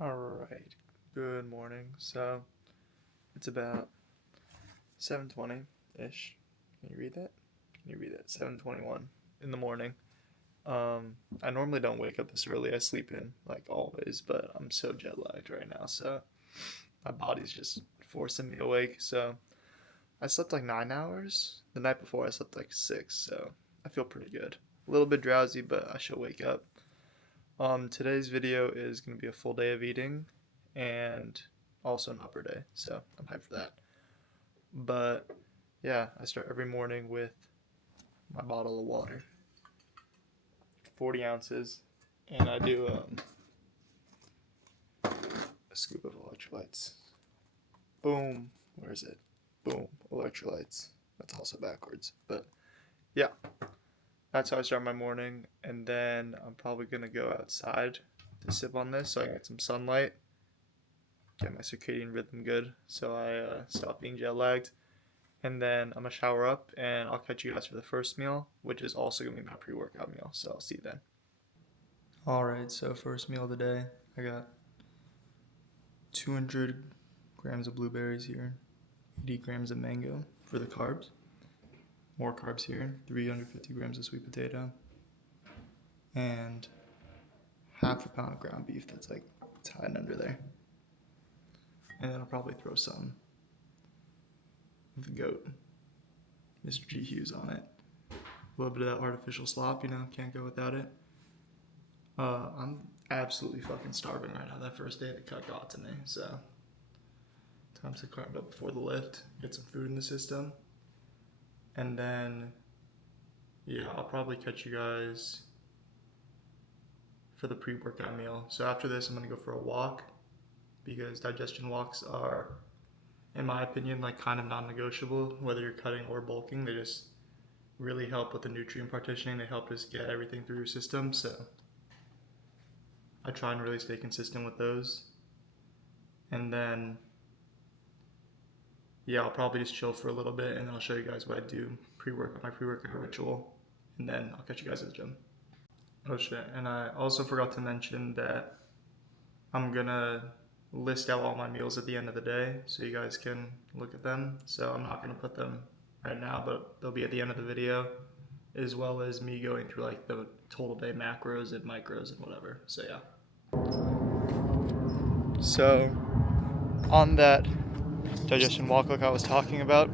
Alright, good morning. So, it's about 7:20-ish. Can you read that? Can you read that? 7:21 in the morning. I normally don't wake up this early. I sleep in like always, but I'm so jet lagged right now, so my body's just forcing me awake. So, I slept like 9 hours. The night before I slept like 6, so I feel pretty good. A little bit drowsy, but I should wake up. Today's video is going to be a full day of eating and also an upper day, so I'm hyped for that. But yeah, I start every morning with my bottle of water, 40 ounces, and I do a scoop of electrolytes. Boom, where is it? Boom, electrolytes. That's also backwards, but yeah, that's how I start my morning, and then I'm probably going to go outside to sip on this so I get some sunlight, get my circadian rhythm good so I stop being jet lagged. And then I'm gonna shower up and I'll catch you guys for the first meal, which is also gonna be my pre workout meal. So I'll see you then. Alright, so first meal of the day, I got 200 grams of blueberries here, 80 grams of mango for the carbs, more carbs here, 350 grams of sweet potato, and half a pound of ground beef that's like it's hiding under there. And then I'll probably throw some of the goat, Mr. G Hughes, on it. A little bit of that artificial slop, can't go without it. I'm absolutely fucking starving right now. That first day of the cut got to me, so time to climb up before the lift, get some food in the system, and then yeah, I'll probably catch you guys for the pre-workout meal. So after this, I'm gonna go for a walk because digestion walks are, in my opinion, like kind of non-negotiable. Whether you're cutting or bulking, they just really help with the nutrient partitioning. They help us get everything through your system. So I try and really stay consistent with those. And then, yeah, I'll probably just chill for a little bit and then I'll show you guys what I do my pre-workout ritual. And then I'll catch you guys at the gym. Oh shit, and I also forgot to mention that I'm gonna list out all my meals at the end of the day so you guys can look at them. So I'm not gonna put them right now, but they'll be at the end of the video, as well as me going through like the total day macros and micros and whatever. So yeah. So on that digestion walk like I was talking about,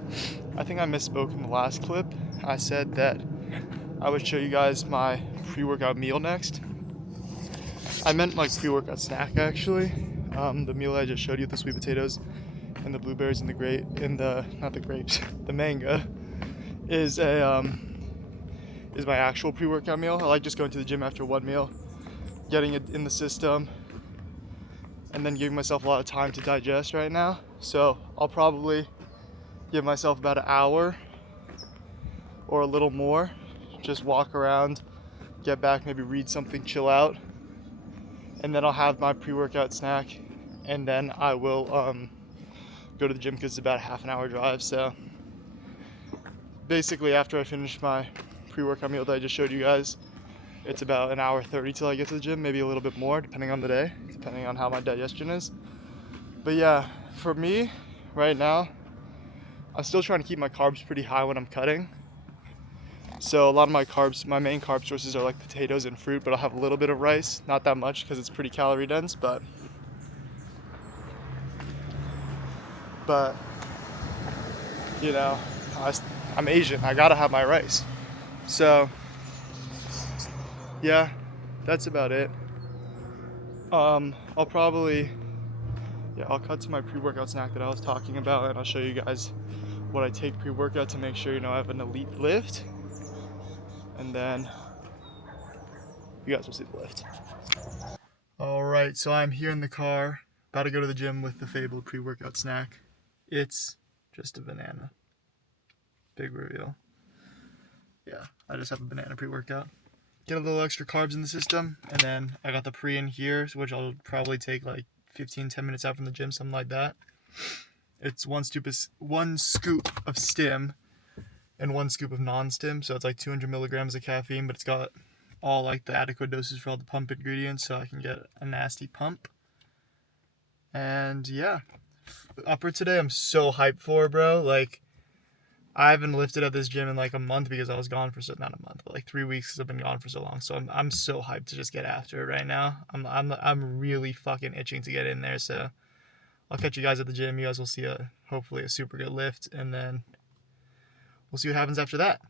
I think I misspoke in the last clip. I said that I would show you guys my pre-workout meal next. I meant like pre-workout snack actually. The meal I just showed you, the sweet potatoes and the blueberries and the mango is my actual pre-workout meal. I like just going to the gym after one meal, getting it in the system, and then giving myself a lot of time to digest right now. So I'll probably give myself about an hour or a little more, just walk around, get back, maybe read something, chill out, and then I'll have my pre-workout snack, and then I will go to the gym because it's about a half an hour drive. So basically after I finish my pre-workout meal that I just showed you guys, it's about an hour 30 till I get to the gym, maybe a little bit more depending on the day, depending on how my digestion is. But yeah, for me right now, I'm still trying to keep my carbs pretty high when I'm cutting. So a lot of my main carb sources are like potatoes and fruit, but I'll have a little bit of rice, not that much because it's pretty calorie dense, but you know, I'm Asian, I gotta have my rice. So yeah, that's about it. I'll probably, I'll cut to my pre-workout snack that I was talking about, and I'll show you guys what I take pre-workout to make sure I have an elite lift, and then you guys will see the lift. All right, so I'm here in the car, about to go to the gym with the fabled pre-workout snack. It's just a banana. Big reveal. Yeah, I just have a banana pre-workout. Get a little extra carbs in the system, and then I got the pre in here, which I'll probably take like 10 minutes out from the gym, something like that. It's one scoop of stim and one scoop of non-stim, so it's like 200 milligrams of caffeine, but it's got all like the adequate doses for all the pump ingredients, so I can get a nasty pump. And yeah, upper today I'm so hyped for, bro. Like, I haven't lifted at this gym in like a month because I was gone for not a month, but like 3 weeks because I've been gone for so long. So I'm so hyped to just get after it right now. I'm really fucking itching to get in there. So I'll catch you guys at the gym. You guys will see hopefully a super good lift, and then we'll see what happens after that.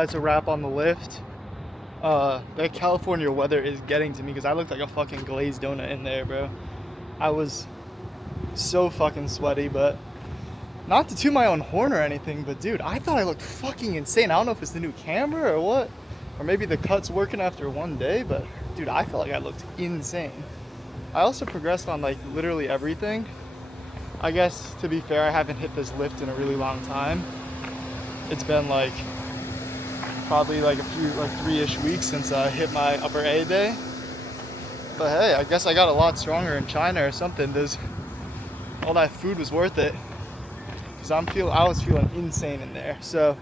that's a wrap on the lift. The California weather is getting to me because I looked like a fucking glazed donut in there, bro. I was so fucking sweaty, but not to toot my own horn or anything, but dude, I thought I looked fucking insane. I don't know if it's the new camera or what, or maybe the cut's working after one day, but dude, I felt like I looked insane. I also progressed on like literally everything. I guess to be fair, I haven't hit this lift in a really long time. It's been like probably like a few, like 3-ish weeks since I hit my upper A day. But hey, I guess I got a lot stronger in China or something. All that food was worth it. Cause I was feeling insane in there. So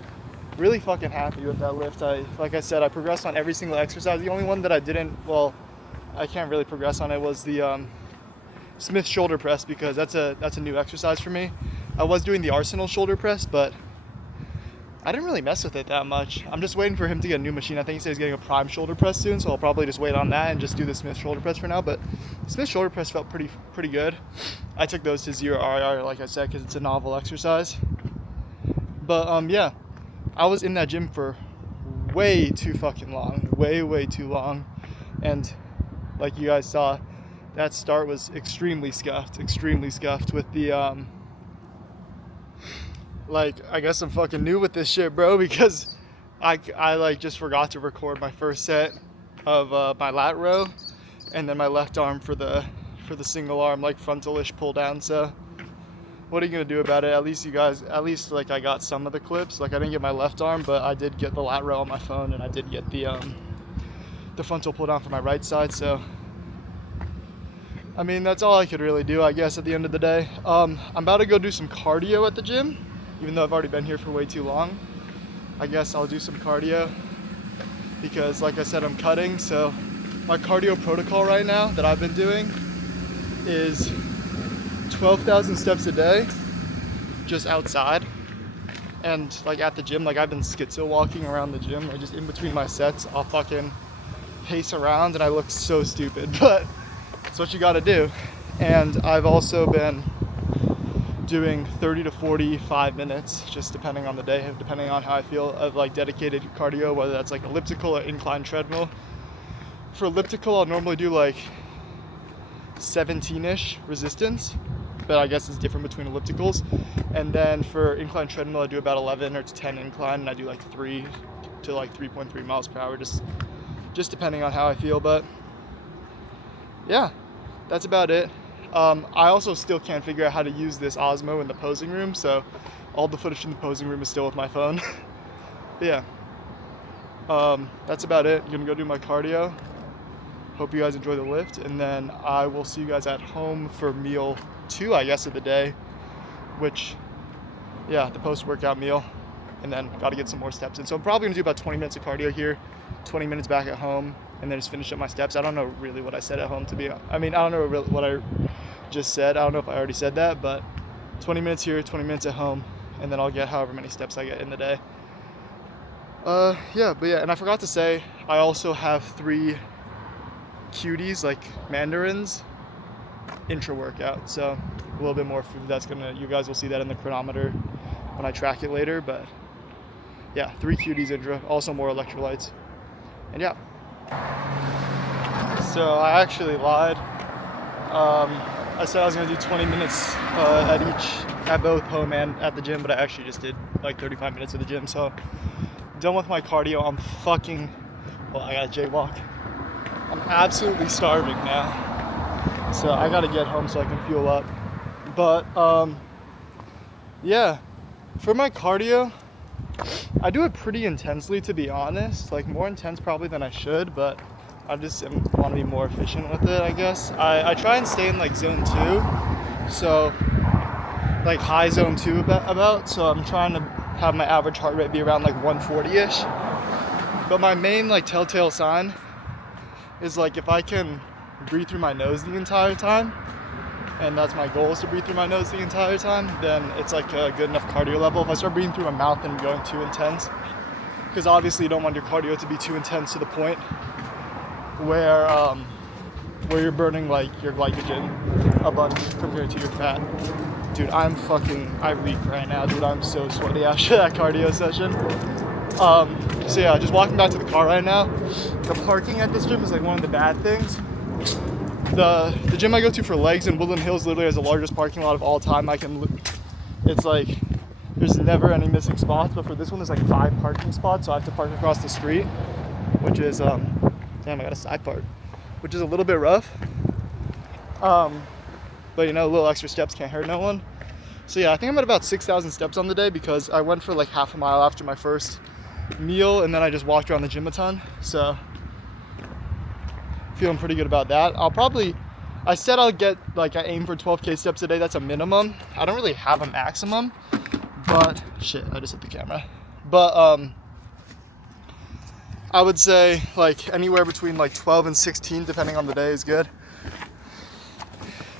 really fucking happy with that lift. Like I said, I progressed on every single exercise. The only one that I didn't, well, I can't really progress on it was the Smith shoulder press, because that's a new exercise for me. I was doing the Arsenal shoulder press, but I didn't really mess with it that much. I'm just waiting for him to get a new machine. I think he said he's getting a Prime shoulder press soon, so I'll probably just wait on that and just do the Smith shoulder press for now. But the Smith shoulder press felt pretty good. I took those to 0 RIR, like I said, because it's a novel exercise. But yeah, I was in that gym for way too fucking long, way too long, and like you guys saw, that start was extremely scuffed with the like, I guess I'm fucking new with this shit, bro, because I like just forgot to record my first set of my lat row, and then my left arm for the single arm like frontal-ish pull down. So what are you gonna do about it? At least like I got some of the clips. Like I didn't get my left arm, but I did get the lat row on my phone, and I did get the frontal pull down for my right side. So I mean, that's all I could really do, I guess, at the end of the day. I'm about to go do some cardio at the gym, even though I've already been here for way too long. I guess I'll do some cardio because, like I said, I'm cutting. So my cardio protocol right now that I've been doing is 12,000 steps a day, just outside. And like at the gym, like I've been schizo walking around the gym, like just in between my sets, I'll fucking pace around and I look so stupid, but it's what you gotta do. And I've also been doing 30 to 45 minutes, just depending on the day, depending on how I feel, of like dedicated cardio, whether that's like elliptical or incline treadmill. For elliptical, I'll normally do like 17-ish resistance, but I guess it's different between ellipticals. And then for incline treadmill, I do about 11 or 10 incline, and I do like 3 to like 3.3 miles per hour, just depending on how I feel. But yeah, that's about it. I also still can't figure out how to use this Osmo in the posing room, so all the footage in the posing room is still with my phone. But yeah, that's about it. I'm gonna go do my cardio. Hope you guys enjoy the lift, and then I will see you guys at home for meal 2, I guess, of the day, which, yeah, the post-workout meal, and then got to get some more steps in. So I'm probably gonna do about 20 minutes of cardio here, 20 minutes back at home, and then just finish up my steps. I don't know really what I said at home, I don't know really what I just said. I don't know if I already said that, but 20 minutes here, 20 minutes at home, and then I'll get however many steps I get in the day. Yeah, and I forgot to say, I also have 3 cuties, like mandarins, intra-workout. So a little bit more food. You guys will see that in the chronometer when I track it later. But yeah, 3 cuties intra, also more electrolytes. And yeah. So I actually lied. I said I was gonna do 20 minutes at both home and at the gym, but I actually just did like 35 minutes at the gym. So done with my cardio. I gotta jaywalk. I'm absolutely starving now. So I gotta get home so I can fuel up. But yeah, for my cardio, I do it pretty intensely, to be honest. Like more intense probably than I should, but I just want to be more efficient with it, I guess. I try and stay in like zone 2, so like high zone 2 about. So I'm trying to have my average heart rate be around like 140-ish. But my main like telltale sign is like if I can breathe through my nose the entire time, and that's my goal, is to breathe through my nose the entire time, then it's like a good enough cardio level. If I start breathing through my mouth and going too intense, because obviously you don't want your cardio to be too intense to the point where you're burning like your glycogen a bunch compared to your fat. Dude, I reek right now, dude. I'm so sweaty after that cardio session. So yeah, just walking back to the car right now. The parking at this gym is like one of the bad things. The gym I go to for legs in Woodland Hills literally has the largest parking lot of all time. It's like, there's never any missing spots, but for this one there's like 5 parking spots, so I have to park across the street, which is, damn, I got a side part, which is a little bit rough. But you know, a little extra steps can't hurt no one. So yeah, I think I'm at about 6,000 steps on the day because I went for like half a mile after my first meal and then I just walked around the gym a ton. So feeling pretty good about that. I said I'll get, like, I aim for 12K steps a day. That's a minimum. I don't really have a maximum, but shit, I just hit the camera. But I would say like anywhere between like 12 and 16, depending on the day, is good.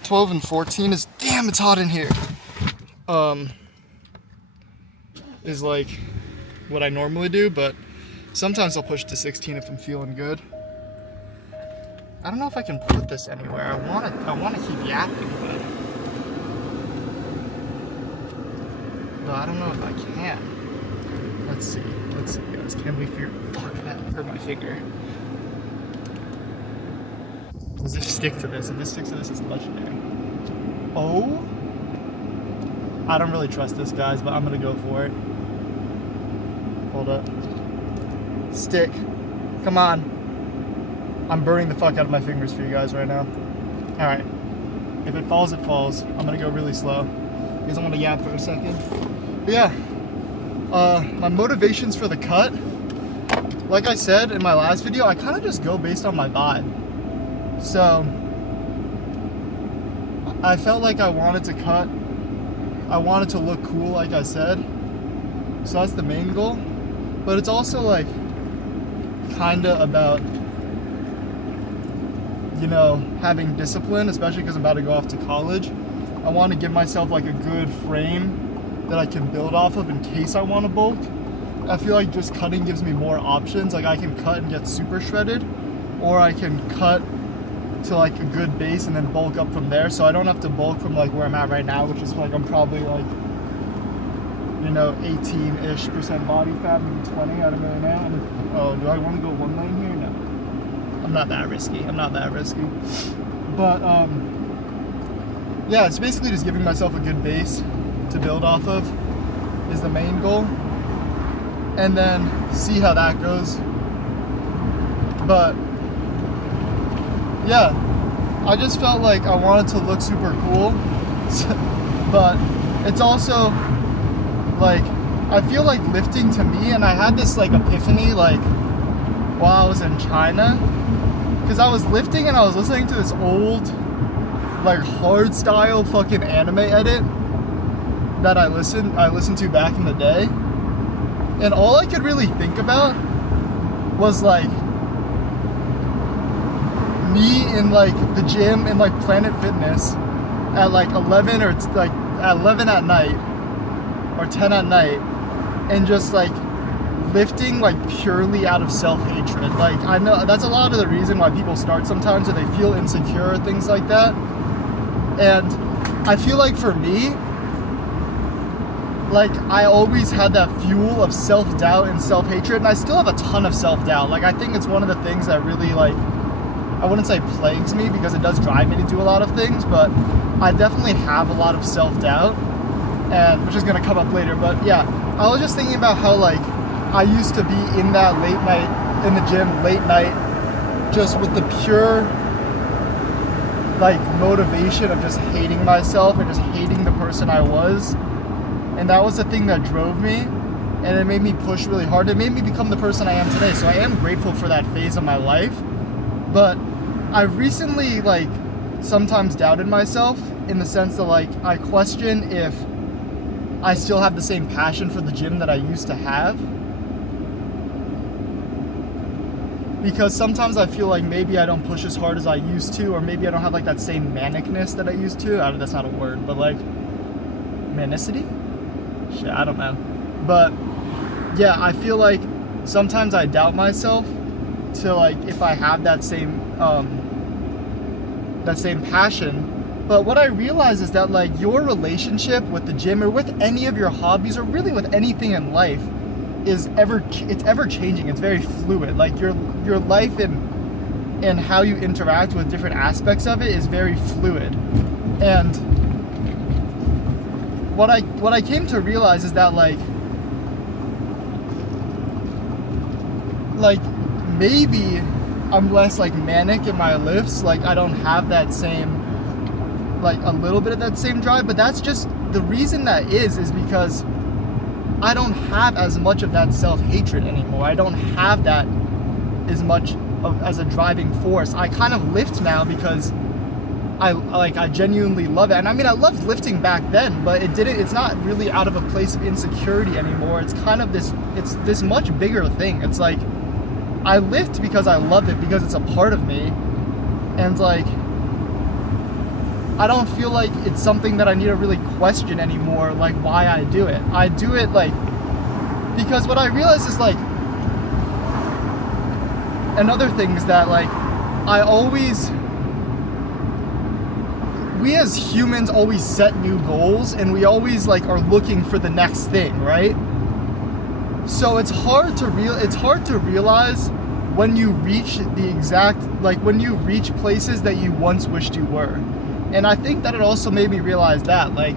12 and 14 is, damn, it's hot in here. Is like what I normally do, but sometimes I'll push to 16 if I'm feeling good. I don't know if I can put this anywhere. I want to keep yapping, but I don't know if I can. Let's see, guys. Can we figure? Fuck, that hurt my finger. Does this stick to this? If this sticks to this, it's legendary. Oh, I don't really trust this, guys, but I'm gonna go for it. Hold up. Stick. Come on. I'm burning the fuck out of my fingers for you guys right now. Alright. If it falls, it falls. I'm gonna go really slow because I want to yap for a second. But yeah. My motivations for the cut, like I said in my last video, I kind of just go based on my vibe. So I felt like I wanted to cut. I wanted to look cool, like I said. So that's the main goal. But it's also like kinda about, you know, having discipline, especially because I'm about to go off to college. I want to give myself like a good frame that I can build off of in case I want to bulk. I feel like just cutting gives me more options. Like I can cut and get super shredded, or I can cut to like a good base and then bulk up from there. So I don't have to bulk from like where I'm at right now, which is like I'm probably like, you know, 18-ish% body fat, maybe 20, I don't really know. Oh, do I want to go one lane here? No. I'm not that risky. But yeah, it's basically just giving myself a good base to build off of is the main goal, and then see how that goes. But yeah, I just felt like I wanted to look super cool, but it's also like I feel like lifting to me, and I had this like epiphany like while I was in China, because I was lifting and I was listening to this old like hard style fucking anime edit that I listened to back in the day, and all I could really think about was like me in like the gym in like Planet Fitness at like 11 or like at 11 at night or 10 at night, and just like lifting like purely out of self-hatred. Like I know that's a lot of the reason why people start sometimes, or they feel insecure or things like that. And I feel like for me, like I always had that fuel of self-doubt and self-hatred, and I still have a ton of self-doubt. Like I think it's one of the things that really, like, I wouldn't say plagues me, because it does drive me to do a lot of things, but I definitely have a lot of self-doubt, and which is gonna come up later. But yeah, I was just thinking about how like I used to be in that late night in the gym, late night, just with the pure like motivation of just hating myself and just hating the person I was. And that was the thing that drove me, and it made me push really hard. It made me become the person I am today. So I am grateful for that phase of my life. But I've recently like sometimes doubted myself, in the sense that like I question if I still have the same passion for the gym that I used to have. Because sometimes I feel like maybe I don't push as hard as I used to, or maybe I don't have like that same manicness that I used to. That's not a word, but like manicity? Shit, I don't know. But yeah, I feel like sometimes I doubt myself to like if I have that same passion. But what I realize is that like your relationship with the gym, or with any of your hobbies, or really with anything in life, is it's ever changing. It's very fluid. Like your life and how you interact with different aspects of it is very fluid. And what I came to realize is that like maybe I'm less like manic in my lifts. Like I don't have that same, like a little bit of that same drive, but that's just the reason that is because I don't have as much of that self-hatred anymore. I don't have that as much as a driving force. I kind of lift now because I genuinely love it. And I mean, I loved lifting back then, but it's not really out of a place of insecurity anymore. It's kind of this much bigger thing. It's like, I lift because I love it, because it's a part of me. And like, I don't feel like it's something that I need to really question anymore, like why I do it. I do it like, because what I realize is like, another thing is that like, we as humans always set new goals, and we always like are looking for the next thing, right? So it's hard to realize when you reach when you reach places that you once wished you were. And I think that it also made me realize that like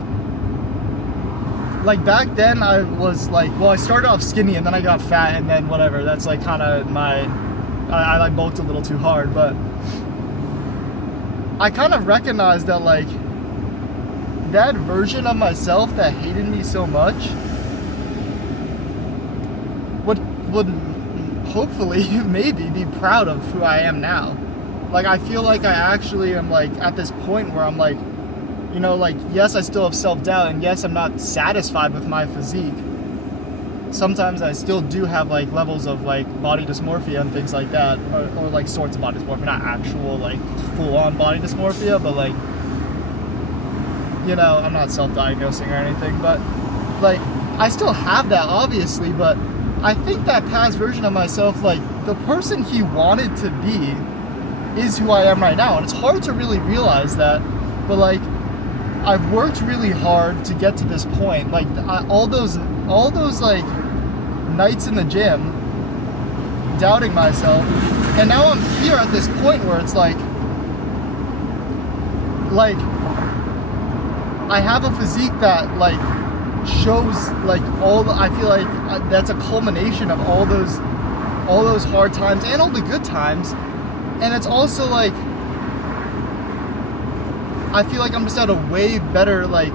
back then I was like, well, I started off skinny and then I got fat, and then whatever, that's like kind of I like bulked a little too hard, but I kind of recognized that like that version of myself that hated me so much would hopefully maybe be proud of who I am now. Like I feel like I actually am like at this point where I'm like, you know, like yes, I still have self-doubt, and yes, I'm not satisfied with my physique. Sometimes I still do have like levels of like body dysmorphia and things like that, or like sorts of body dysmorphia, not actual like full-on body dysmorphia, but like, you know, I'm not self-diagnosing or anything, but like I still have that obviously. But I think that past version of myself, like the person he wanted to be, is who I am right now. And it's hard to really realize that, but like I've worked really hard to get to this point. Like all those like nights in the gym doubting myself, and now I'm here at this point where it's like I have a physique that like shows like I feel like that's a culmination of all those hard times and all the good times. And it's also like I feel like I'm just at a way better like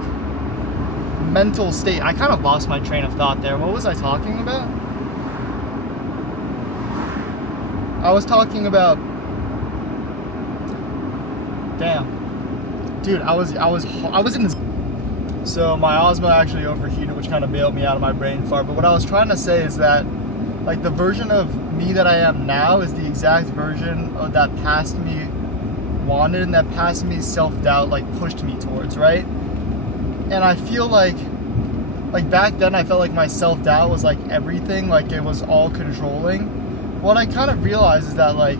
mental state. I kind of lost my train of thought there. What was I talking about? I was talking about, damn, dude, I was in this. So my Osmo actually overheated, which kind of bailed me out of my brain fart. But what I was trying to say is that like the version of me that I am now is the exact version of that past me wanted, and that past me self-doubt like pushed me towards, right? And I feel like back then I felt like my self-doubt was like everything, like it was all controlling. What I kind of realized is that like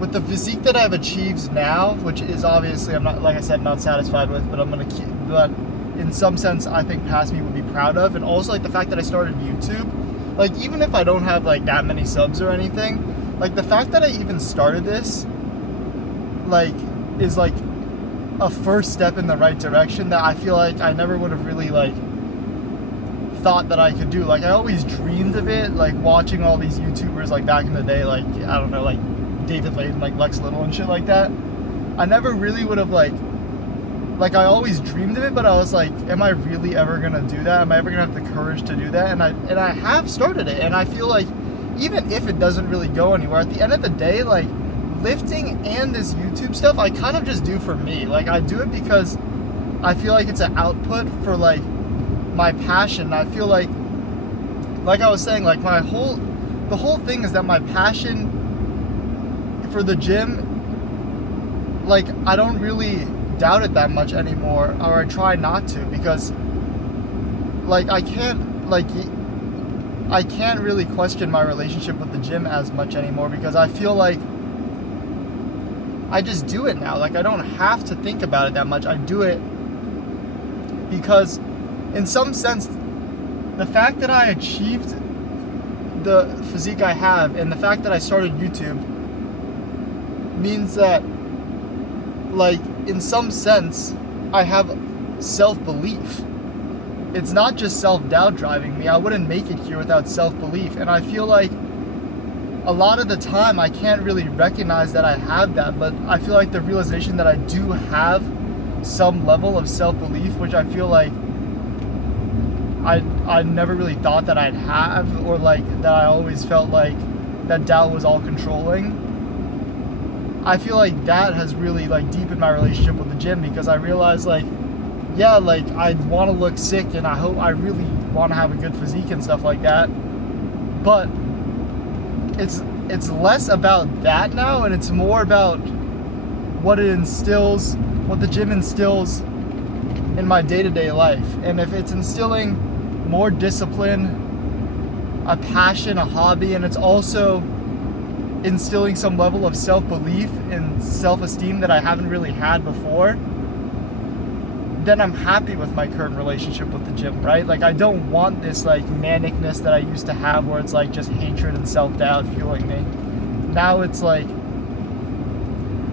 with the physique that I've achieved now, which is obviously I'm not, like I said, not satisfied with, but I'm gonna keep, but in some sense I think past me would be proud of. And also like the fact that I started YouTube, like even if I don't have like that many subs or anything, like the fact that I even started this like is like a first step in the right direction that I feel like I never would have really like thought that I could do. Like I always dreamed of it, like watching all these YouTubers like back in the day, like I don't know, like David Layden, like Lex Little and shit like that. I never really would have like I always dreamed of it, but I was like, am I really ever gonna do that? Am I ever gonna have the courage to do that? And I have started it, and I feel like even if it doesn't really go anywhere, at the end of the day, like lifting and this YouTube stuff, I kind of just do for me. Like I do it because I feel like it's an output for like my passion. I feel like I was saying, like the whole thing is that my passion for the gym, like I don't really doubt it that much anymore, or I try not to, because like I can't really question my relationship with the gym as much anymore, because I feel like I just do it now. Like I don't have to think about it that much. I do it because in some sense the fact that I achieved the physique I have, and the fact that I started YouTube means that, like, in some sense, I have self-belief. It's not just self-doubt driving me. I wouldn't make it here without self-belief. And I feel like a lot of the time I can't really recognize that I have that, but I feel like the realization that I do have some level of self-belief, which I feel like I never really thought that I'd have, or like that I always felt like that doubt was all controlling. I feel like that has really like deepened my relationship with the gym, because I realized like, yeah, like I want to look sick and I really want to have a good physique and stuff like that. But it's less about that now, and it's more about what the gym instills in my day-to-day life. And if it's instilling more discipline, a passion, a hobby, and it's also instilling some level of self-belief and self-esteem that I haven't really had before, then I'm happy with my current relationship with the gym, right? Like, I don't want this like manicness that I used to have where it's like just hatred and self-doubt fueling me. Now it's like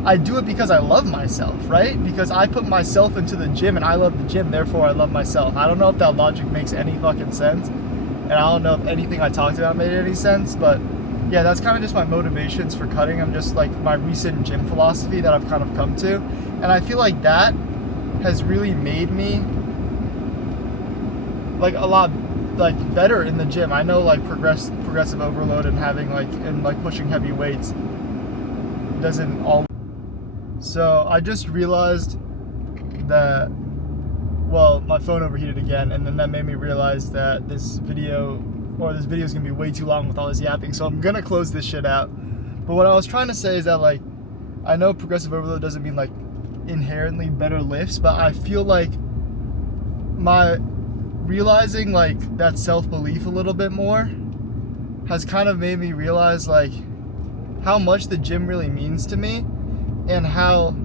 I do it because I love myself, right? Because I put myself into the gym and I love the gym, therefore I love myself. I don't know if that logic makes any fucking sense, and I don't know if anything I talked about made any sense, but yeah, that's kind of just my motivations for cutting. I'm just like my recent gym philosophy that I've kind of come to, and I feel like that has really made me like a lot like better in the gym. I know like progressive overload and having like pushing heavy weights doesn't all. So I just realized that, well, my phone overheated again, and then that made me realize that this video is gonna be way too long with all this yapping, so I'm gonna close this shit out. But what I was trying to say is that, like, I know progressive overload doesn't mean like inherently better lifts, but I feel like my realizing like that self-belief a little bit more has kind of made me realize like how much the gym really means to me, and how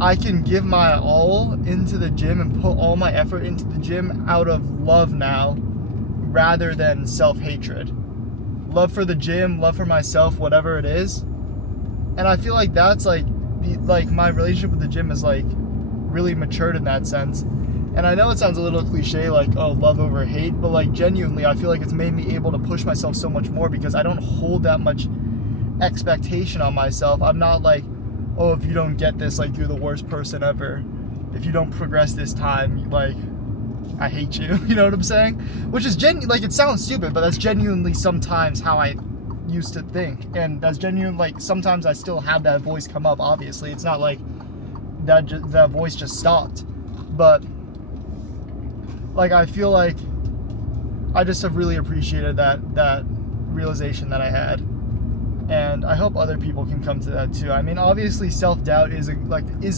I can give my all into the gym and put all my effort into the gym out of love now, rather than self-hatred. Love for the gym, love for myself, whatever it is. And I feel like that's like my relationship with the gym is like really matured in that sense. And I know it sounds a little cliche, like, oh, love over hate, but like genuinely I feel like it's made me able to push myself so much more, because I don't hold that much expectation on myself. I'm not like, oh, if you don't get this, like, you're the worst person ever. If you don't progress this time, like, I hate you. You know what I'm saying? Which is like, it sounds stupid, but that's genuinely sometimes how I used to think. And that's genuine, like, sometimes I still have that voice come up, obviously. It's not like that voice just stopped. But, like, I feel like I just have really appreciated that realization that I had. And I hope other people can come to that too. I mean, obviously self-doubt is a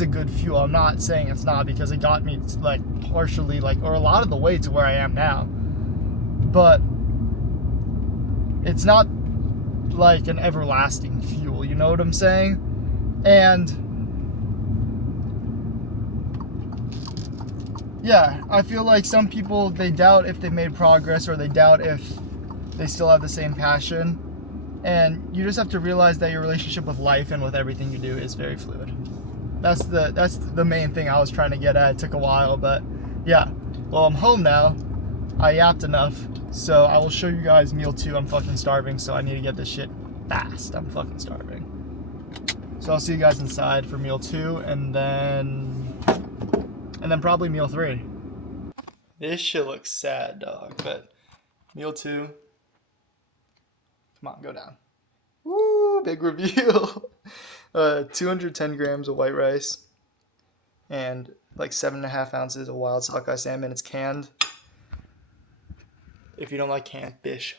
good fuel. I'm not saying it's not, because it got me like partially like, or a lot of the way to where I am now. But it's not like an everlasting fuel, you know what I'm saying? And yeah, I feel like some people, they doubt if they made progress, or they doubt if they still have the same passion. And you just have to realize that your relationship with life and with everything you do is very fluid. That's the main thing I was trying to get at. It took a while, but yeah. Well, I'm home now. I yapped enough, so I will show you guys meal 2. I'm fucking starving, so I need to get this shit fast. I'm fucking starving. So I'll see you guys inside for meal 2, and then probably meal 3. This shit looks sad, dog, but meal 2. Come on, go down. Woo, big reveal. 210 grams of white rice and like 7.5 ounces of wild sockeye salmon. It's canned. If you don't like canned fish,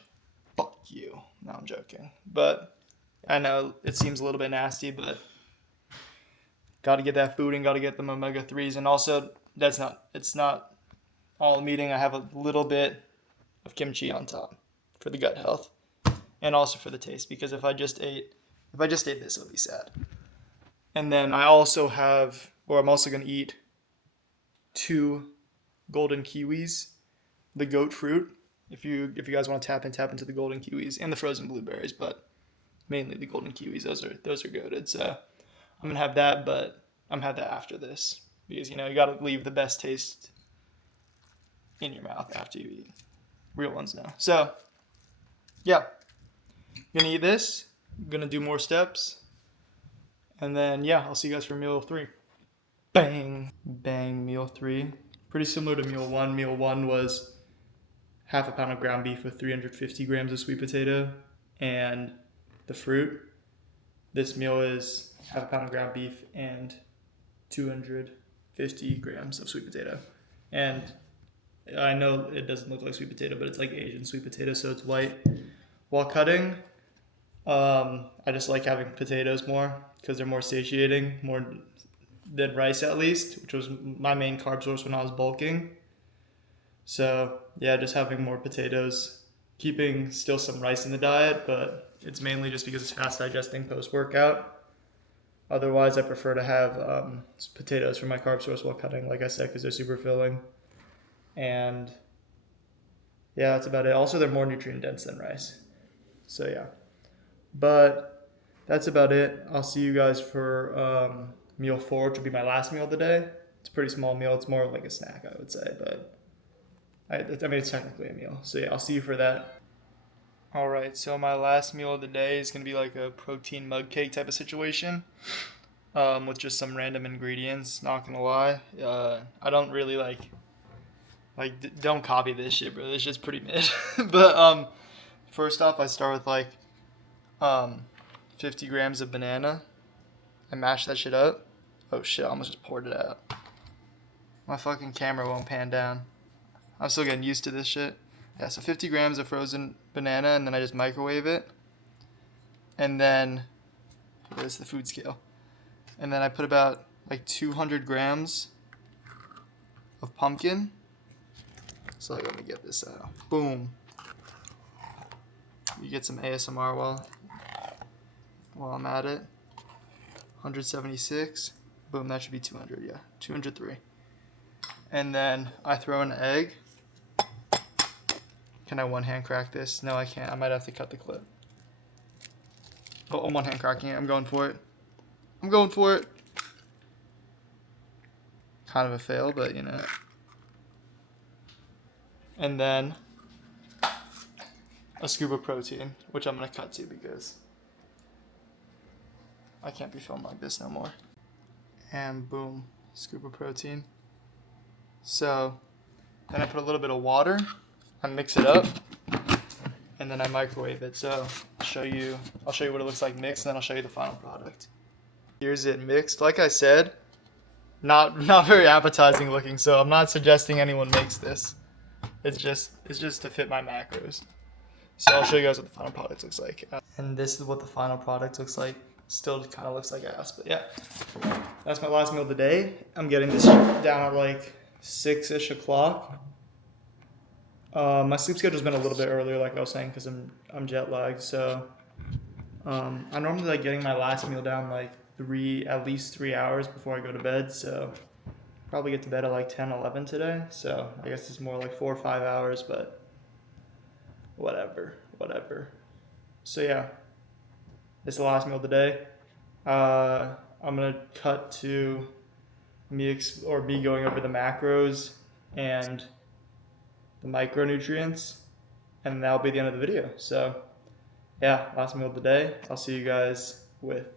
fuck you. No, I'm joking. But I know it seems a little bit nasty, but gotta get that food and gotta get them omega-3s. And also, it's not all I'm eating. I have a little bit of kimchi on top for the gut health. And also for the taste, because if I just ate this, it would be sad. And then I'm also going to eat 2 golden kiwis, the goat fruit. If you guys want to tap into the golden kiwis and the frozen blueberries, but mainly the golden kiwis. Those are goated. So I'm gonna have that, but I'm gonna have that after this because you gotta leave the best taste in your mouth after you eat. Real ones now. So yeah, gonna eat this. Gonna do more steps, and then yeah, I'll see you guys for meal 3. Bang, bang, meal 3. Pretty similar to meal 1. Meal 1 was half a pound of ground beef with 350 grams of sweet potato and the fruit. This meal is half a pound of ground beef and 250 grams of sweet potato. And I know it doesn't look like sweet potato, but it's like Asian sweet potato, so it's white. While cutting, I just like having potatoes more because they're more satiating, more than rice at least, which was my main carb source when I was bulking. So yeah, just having more potatoes, keeping still some rice in the diet, but it's mainly just because it's fast digesting post workout. Otherwise, I prefer to have potatoes for my carb source while cutting, like I said, because they're super filling. And yeah, that's about it. Also, they're more nutrient dense than rice. So yeah, but that's about it. I'll see you guys for meal 4, which will be my last meal of the day. It's a pretty small meal. It's more like a snack, I would say, but I mean, it's technically a meal. So yeah, I'll see you for that. All right, so my last meal of the day is gonna be like a protein mug cake type of situation, with just some random ingredients. Not gonna lie, I don't really don't copy this shit, bro. This shit's pretty mid. But first off, I start with like 50 grams of banana. I mash that shit up. Oh shit, I almost just poured it out. My fucking camera won't pan down. I'm still getting used to this shit. Yeah, so 50 grams of frozen banana, and then I just microwave it. And then, there's the food scale. And then I put about like 200 grams of pumpkin. So like, let me get this out. Boom. You get some ASMR while I'm at it. 176. Boom, that should be 200, yeah. 203. And then I throw an egg. Can I one hand crack this? No, I can't. I might have to cut the clip. Oh, I'm one hand cracking it. I'm going for it. I'm going for it. Kind of a fail, but you know. And then a scoop of protein, which I'm going to cut to because I can't be filmed like this no more. And boom, scoop of protein. So then I put a little bit of water. I mix it up, and then I microwave it. So I'll show you what it looks like mixed, and then I'll show you the final product. Here's it mixed. Like I said, not very appetizing looking, so I'm not suggesting anyone makes this. It's just to fit my macros. So I'll show you guys what the final product looks like. And this is what the final product looks like. Still kind of looks like ass, but yeah. That's my last meal of the day. I'm getting this down at like 6-ish o'clock. My sleep schedule's been a little bit earlier, like I was saying, because I'm jet lagged. So I'm normally like getting my last meal down like at least 3 hours before I go to bed. So probably get to bed at like 10, 11 today. So I guess it's more like 4 or 5 hours, but whatever. So yeah, it's the last meal of the day. I'm gonna cut to me going over the macros and the micronutrients, and that'll be the end of the video. So yeah, last meal of the day. I'll see you guys with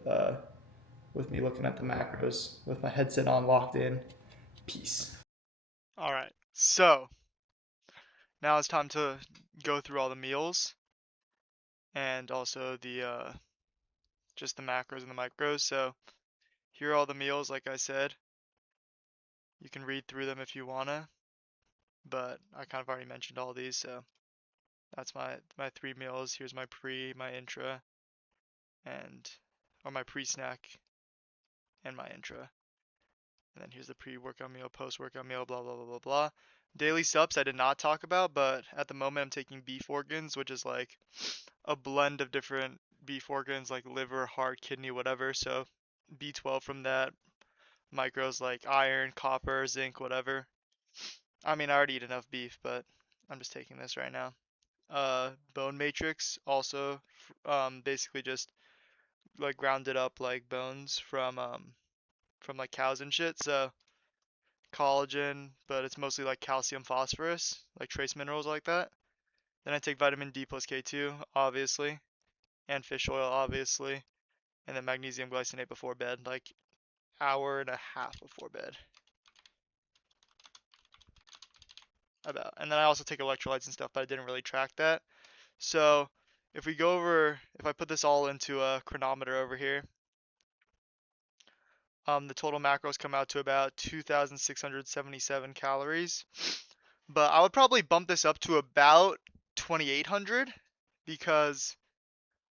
me looking at the macros with my headset on, locked in. Peace. All right, so now it's time to go through all the meals and also the just the macros and the micros. So here are all the meals. Like I said, you can read through them if you wanna, but I kind of already mentioned all these. So that's my 3 meals. Here's my my intra, or my pre-snack and my intra. And then here's the pre-workout meal, post-workout meal, blah, blah, blah, blah, blah. Daily subs I did not talk about, but at the moment I'm taking beef organs, which is like a blend of different beef organs like liver, heart, kidney, whatever. So B12 from that, micros like iron, copper, zinc, whatever. I mean, I already eat enough beef, but I'm just taking this right now. bone matrix also, basically just like grounded up like bones from like cows and shit. So collagen, but it's mostly like calcium, phosphorus, like trace minerals like that. Then I take vitamin D plus K2, obviously, and fish oil, obviously, and then magnesium glycinate before bed, like hour and a half before bed, about. And then I also take electrolytes and stuff, but I didn't really track that. So if we go over, if I put this all into a chronometer over here, the total macros come out to about 2,677 calories. But I would probably bump this up to about 2,800 because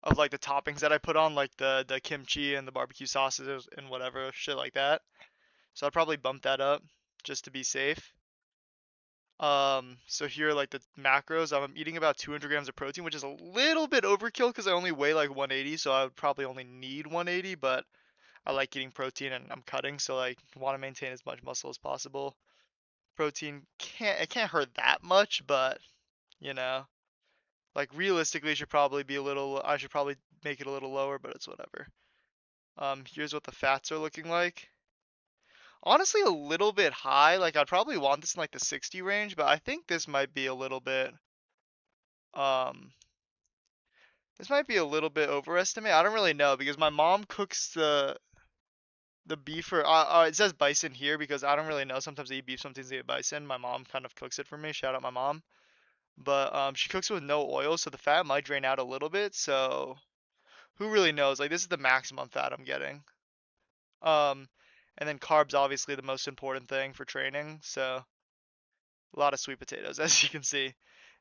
of like the toppings that I put on, like the kimchi and the barbecue sauces and whatever shit like that. So I'd probably bump that up just to be safe. So here are like the macros. I'm eating about 200 grams of protein, which is a little bit overkill because I only weigh like 180, so I would probably only need 180. But I like eating protein and I'm cutting, so like want to maintain as much muscle as possible. Protein can't hurt that much, but you know, like realistically, it should probably be a little. I should probably make it a little lower, but it's whatever. Here's what the fats are looking like. Honestly, a little bit high. Like I'd probably want this in like the 60 range, but I think um this might be a little bit overestimated. I don't really know because my mom cooks the beef for it says bison here because I don't really know. Sometimes they eat beef, sometimes they eat bison. My mom kind of cooks it for me. Shout out my mom. But she cooks it with no oil, so the fat might drain out a little bit. So who really knows? Like this is the maximum fat I'm getting. Um, and then carbs obviously the most important thing for training. So a lot of sweet potatoes, as you can see.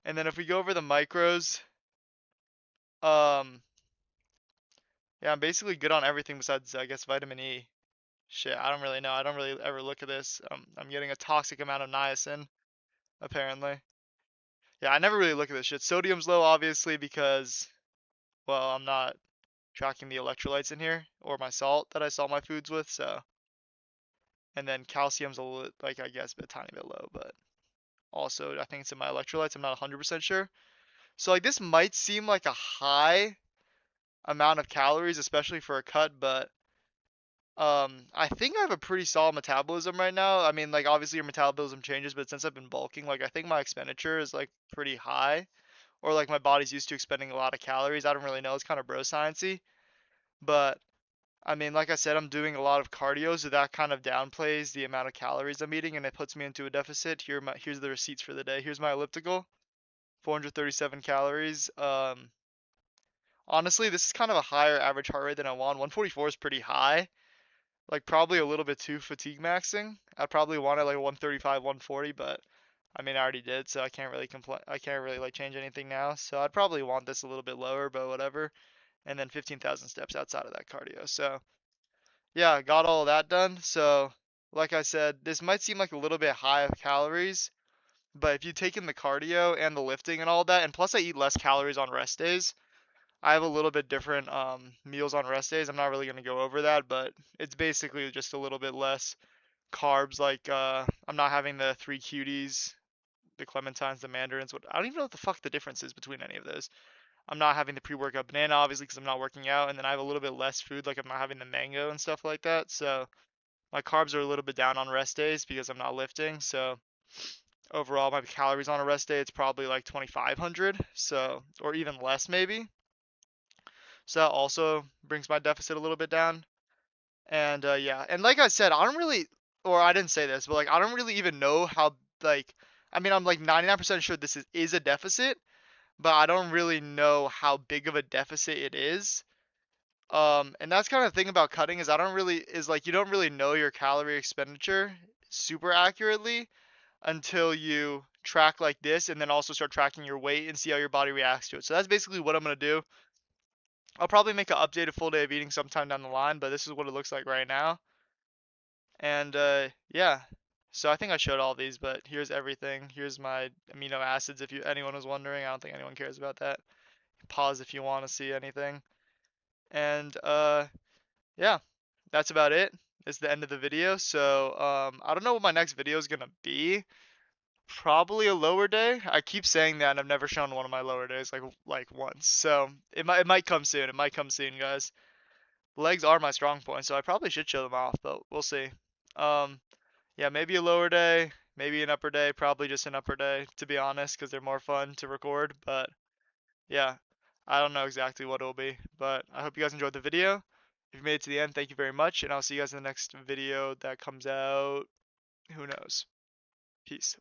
And then if we go over the micros, um, yeah, I'm basically good on everything besides I guess vitamin E. Shit, I don't really know. I don't really ever look at this. I'm getting a toxic amount of niacin, apparently. Yeah, I never really look at this shit. Sodium's low, obviously, because, well, I'm not tracking the electrolytes in here or my salt that I salt my foods with, so. And then calcium's a little, like, I guess, a tiny bit low, but also I think it's in my electrolytes. I'm not 100% sure. So, like, this might seem like a high amount of calories, especially for a cut, but I think I have a pretty solid metabolism right now. I mean, like obviously your metabolism changes, but since I've been bulking, like I think my expenditure is like pretty high, or like my body's used to expending a lot of calories. I don't really know. It's kind of bro sciencey, but I mean, like I said, I'm doing a lot of cardio, so that kind of downplays the amount of calories I'm eating, and it puts me into a deficit. Here's the receipts for the day. Here's my elliptical, 437 calories. Honestly, this is kind of a higher average heart rate than I want. 144 is pretty high. Like probably a little bit too fatigue maxing. I probably wanted like 135, 140, but I mean I already did, so I can't really complain. I can't really like change anything now. So I'd probably want this a little bit lower, but whatever. And then 15,000 steps outside of that cardio. So yeah, got all of that done. So like I said, this might seem like a little bit high of calories, but if you take in the cardio and the lifting and all that, and plus I eat less calories on rest days. I have a little bit different meals on rest days. I'm not really going to go over that, but it's basically just a little bit less carbs. Like I'm not having the three cuties, the clementines, the mandarins. What I don't even know what the fuck the difference is between any of those. I'm not having the pre-workout banana obviously because I'm not working out, and then I have a little bit less food. Like I'm not having the mango and stuff like that. So my carbs are a little bit down on rest days because I'm not lifting. So overall, my calories on a rest day it's probably like 2,500. So or even less maybe. So that also brings my deficit a little bit down. And yeah, and like I said, I don't really, or I didn't say this, but like I don't really even know how like, I mean, I'm like 99% sure this is a deficit, but I don't really know how big of a deficit it is. And that's kind of the thing about cutting is I don't really is like you don't really know your calorie expenditure super accurately until you track like this and then also start tracking your weight and see how your body reacts to it. So that's basically what I'm gonna do. I'll probably make an updated full day of eating sometime down the line, but this is what it looks like right now. And yeah, so I think I showed all these, but here's everything. Here's my amino acids if anyone was wondering. I don't think anyone cares about that. Pause if you want to see anything. And yeah, that's about it. It's the end of the video. So I don't know what my next video is gonna be. Probably a lower day. I keep saying that, and I've never shown one of my lower days like once. So it might come soon. It might come soon, guys. Legs are my strong point, so I probably should show them off, but we'll see. Um, yeah, maybe a lower day, maybe an upper day. Probably just an upper day, to be honest, because they're more fun to record. But yeah, I don't know exactly what it'll be, but I hope you guys enjoyed the video. If you made it to the end, thank you very much, and I'll see you guys in the next video that comes out. Who knows? Peace.